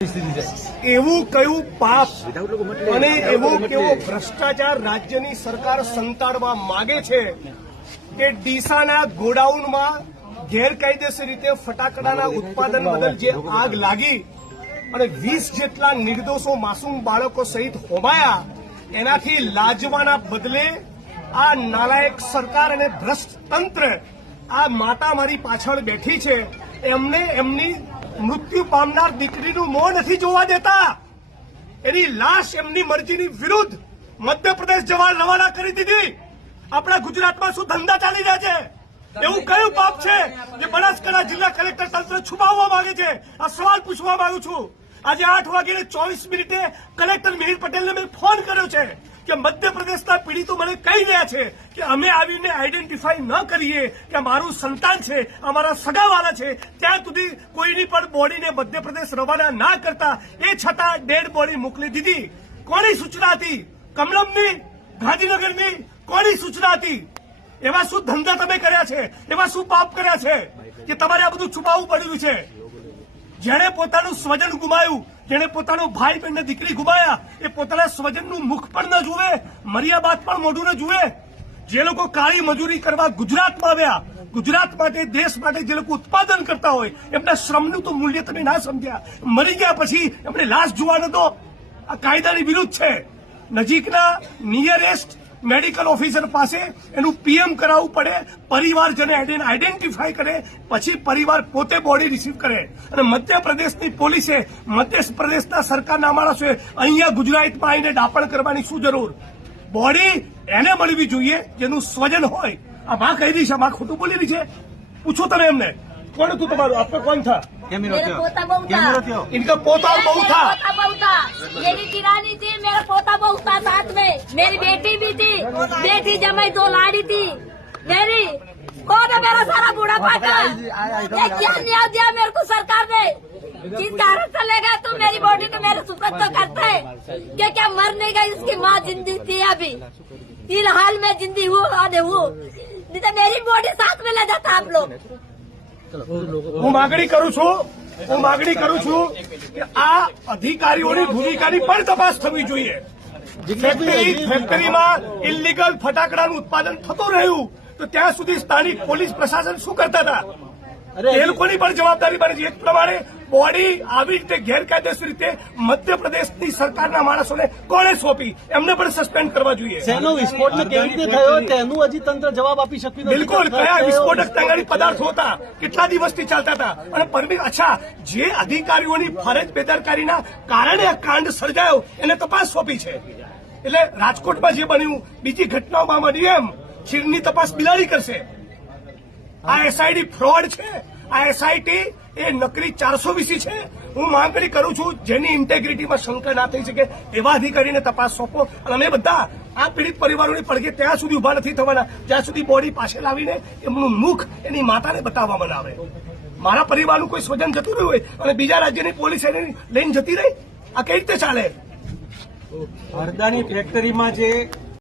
એવું કયું પાપ અને એવો કેવો ભ્રષ્ટાચાર રાજ્યની સરકાર સંતાડવા માંગે છે કે ડીસાના ગોડાઉનમાં ગેરકાયદેસર રીતે ફટાકડાના ઉત્પાદન બદલ જે આગ લાગી અને વીસ જેટલા નિર્દોષો માસૂમ બાળકો સહિત હોમાયા એનાથી લાજવાના બદલે આ નાલાયક સરકાર અને ભ્રષ્ટ તંત્ર આ માતા મારી પાછળ બેઠી છે. એમને એમની મૃત્યુ પામનાર દીકરીનું મોં નથી જોવા દેતા. એની લાશ એમની મરજીની વિરુદ્ધ મધ્યપ્રદેશ જવા રવાના કરી દીધી. આપણા ગુજરાતમાં શું ધંધા ચાલી રહ્યા છે? એવું કયું પાપ છે જે બનાસકાંઠા જિલ્લા કલેક્ટર તંત્ર છુપાવવા માંગે છે? આ સવાલ પૂછવા માંગુ છું. આજે આઠ વાગે ચોવીસ મિનિટે કલેક્ટર મિહિર પટેલને મેં ફોન કર્યો છે. કે મધ્યપ્રદેશના પીડિતો મને કહી રહ્યા છે કે અમે આવીને આઈડેન્ટિફાઈ ન કરીએ કે મારું સંતાન છે, અમારા સગાવાલા છે. ત્યાં સુધી કોઈની પણ બોડીને મધ્યપ્રદેશ રવાના ના કરતા, એ છતાં ડેડ બોડી મોકલી દીધી. કોની સૂચના હતી? કમલમની? ગાંધીનગરની? કોની સૂચના હતી? એવા શું ધંધા તમે કર્યા છે? એવા શું પાપ કર્યા છે? કે તમારે આ બધું છુપાવવું પડ્યું છે? જેણે પોતાનું સ્વજન ગુમાયું જેણે પોતાનો ભાઈ બહેન દીકરી ગુમાયા, એ પોતાના સ્વજનનું મુખ પણ ન જુએ મર્યા બાદ પણ મોઢું ન જુએ. જે લોકો કાળી મજૂરી કરવા ગુજરાતમાં આવ્યા, ગુજરાત માટે, દેશ માટે જે લોકો ઉત્પાદન કરતા હોય, એમના શ્રમનું તો મૂલ્ય તમે ના સમજ્યા. મરી ગયા પછી એમને લાશ જોવાનો તો આ કાયદાની વિરુદ્ધ છે. નજીકના નિયરેસ્ટ મેડિકલ ઓફિસર પાસે એનું પીએમ કરાવવું પડે પરિવારજને આઈડેન્ટિફાઈ કરે પછી પરિવાર પોતે બોડી રિસીવ કરે અને મધ્યપ્રદેશની પોલીસે મધ્યપ્રદેશના સરકારના માણસોએ અહીંયા ગુજરાતમાં આવીને ડાપણ કરવાની શું જરૂર બોડી એને મળવી જોઈએ જેનું સ્વજન હોય આ માં કહી રહી છે આ માં ખોટું બોલી રહી છે પૂછો તમે એમને કોણ હતું તમારું આપણે કોણ થા मेरा पोता बहु था ઇનકા પોતા બહુ मेरा થા पोता बहु था मेरी किरानी थी मेरा पोता बहु था साथ में मेरी बेटी भी थी बेटी जमाई दो लाड़ी थी मेरी कौन है मेरा सारा बुढ़ापा का ये क्या न्याय दिया मेरे को सरकार ने जिस कारण से ले गए तो मेरी बॉडी को मेरे सुपरत तो करते हैं क्या क्या मर नहीं गई इसकी माँ जिंदी थी अभी फिलहाल में जिंदी हूँ आधे हूँ नहीं तो मेरी बॉडी साथ में ले जाता आप लोग હું માગણી કરું છું હું માગણી કરું છું કે આ અધિકારીઓની ભૂમિકાની પણ તપાસ થવી જોઈએ ફેક્ટરી ફેક્ટરીમાં ઇલીગલ ફટાકડાનું ઉત્પાદન થતું રહ્યું. તો ત્યાં સુધી સ્થાનિક પોલીસ પ્રશાસન શું કરતા હતા? એ લોકોની પણ જવાબદારી બને છે. એ પ્રમાણે બોડી આવી રીતે ગેરકાયદેસર રીતે મધ્યપ્રદેશની સરકારના માણસોને કોણે સોંપી? એમને પણ સસ્પેન્ડ કરવા જોઈએ. શેનો વિસ્ફોટ કેવી રીતે થયો? તેનું હજી તંત્ર જવાબ આપી શક્યું બિલકુલ. કયા વિસ્ફોટક તંગાડી પદાર્થો હતા? કેટલા દિવસથી ચાલતા હતા? અને પરમી અચ્છા જે અધિકારીઓની ફરજ બેદરકારીના કારણે આ કાંડ સર્જાયો એને તપાસ સોંપી છે. એટલે રાજકોટમાં જે બન્યું બીજી ઘટનાઓમાં બન્યું એમ ખીરની તપાસ બિલાડી કરશે. આ એસઆઈડી ફ્રોડ છે. આ એસઆઈટી એ નકરી ચારસો વીસી છે. હું માંગણી કરું છું, જેની ઇન્ટેગ્રિટીમાં શંકા ના થઈ શકે, એવા અધિકારીને તપાસ સોંપો. અને અમે બધા આ પીડિત પરિવારોની પડઘે ત્યાં સુધી ઊભા નથી થવાના. જ્યાં સુધી બોડી પાસે લાવીને એમનું મુખ એની માતાને બતાવવામાં આવે. મારા પરિવારનું કોઈ સ્વજન જતું રહ્યું હોય અને બીજા રાજ્યની પોલીસ એને લઈને જતી રહી? આ કઈ રીતે ચાલે? હરદાની ફેક્ટરીમાં જે